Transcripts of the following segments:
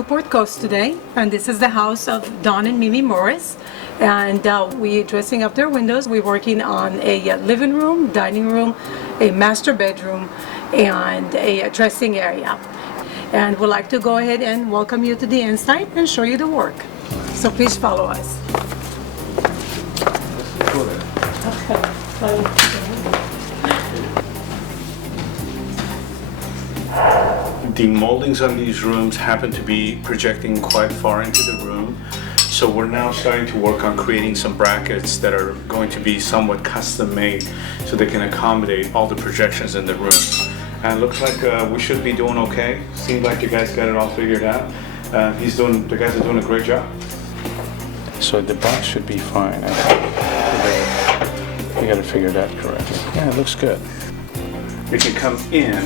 Newport Coast today, and this is the house of Don and Mimi Morris. And we're dressing up their windows. We're working on a living room, dining room, a master bedroom, and a dressing area. And we'd like to go ahead and welcome you to the inside and show you the work. So please follow us. The moldings on these rooms happen to be projecting quite far into the room. So we're now starting to work on creating some brackets that are going to be somewhat custom made so they can accommodate all the projections in the room. And it looks like we should be doing okay. Seems like you guys got it all figured out. The guys are doing a great job. So the box should be fine. You got to figure that correctly. Yeah, it looks good. It can come in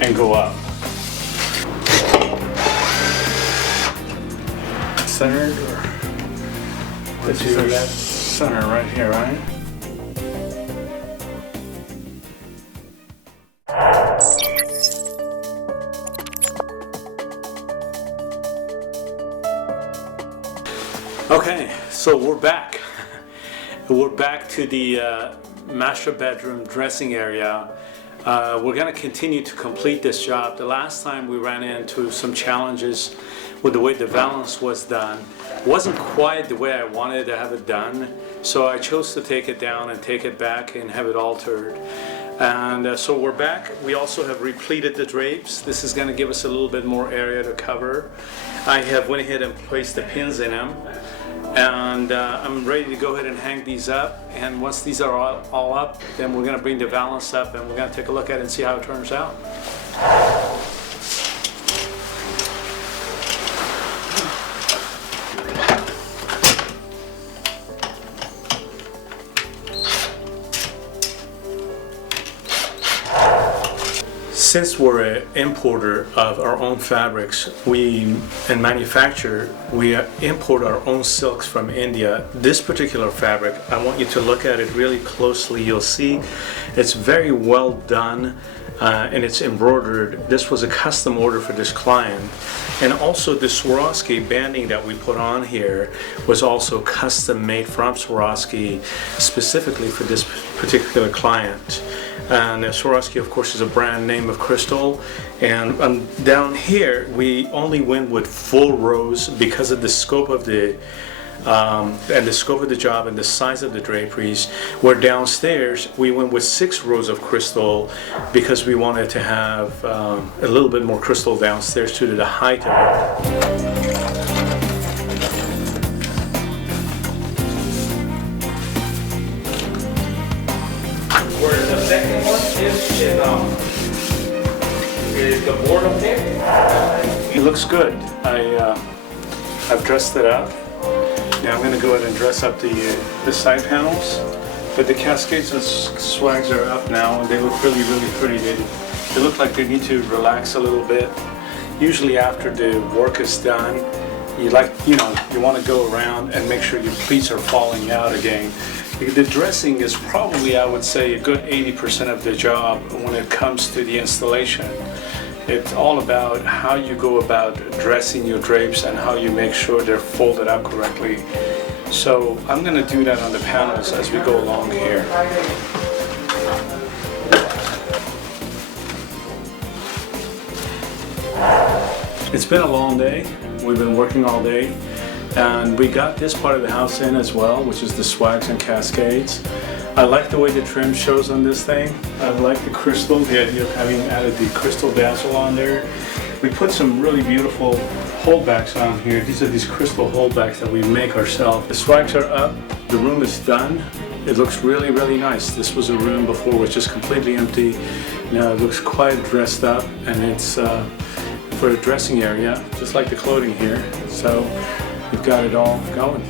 and go up. Centered, or let's see that center right here, right? Okay, so we're back. We're back to the master bedroom dressing area. We're going to continue to complete this job. The last time we ran into some challenges with the way the valance was done. It wasn't quite the way I wanted to have it done, so I chose to take it down and take it back and have it altered. And so we're back. We also have repleated the drapes. This is going to give us a little bit more area to cover. I have went ahead and placed the pins in them. And I'm ready to go ahead and hang these up, and once these are all up, then we're going to bring the valance up and we're going to take a look at it and see how it turns out. Since we're an importer of our own fabrics, we import our own silks from India. This particular fabric, I want you to look at it really closely. You'll see it's very well done and it's embroidered. This was a custom order for this client. And also the Swarovski banding that we put on here was also custom made from Swarovski specifically for this particular client. And Swarovski, of course, is a brand name of crystal. And down here, we only went with full rows because of the scope of the job and the size of the draperies. Where downstairs, we went with 6 rows of crystal because we wanted to have a little bit more crystal downstairs due to the height of it. Second one is the board up there. It looks good. I've dressed it up. Now I'm going to go ahead and dress up the side panels. But the cascades and swags are up now, and they look really, really pretty. They look like they need to relax a little bit. Usually after the work is done, you want to go around and make sure your pleats are falling out again. The dressing is probably, I would say, a good 80% of the job when it comes to the installation. It's all about how you go about dressing your drapes and how you make sure they're folded out correctly. So I'm going to do that on the panels as we go along here. It's been a long day. We've been working all day. And we got this part of the house in as well, which is the swags and cascades. I like the way the trim shows on this thing. I like the crystal, the idea of having added the crystal bezel on there. We put some really beautiful holdbacks on here. These are these crystal holdbacks that we make ourselves. The swags are up, the room is done. It looks really, really nice. This was a room before was just completely empty. Now it looks quite dressed up, and it's for a dressing area, just like the clothing here. So we've got it all going.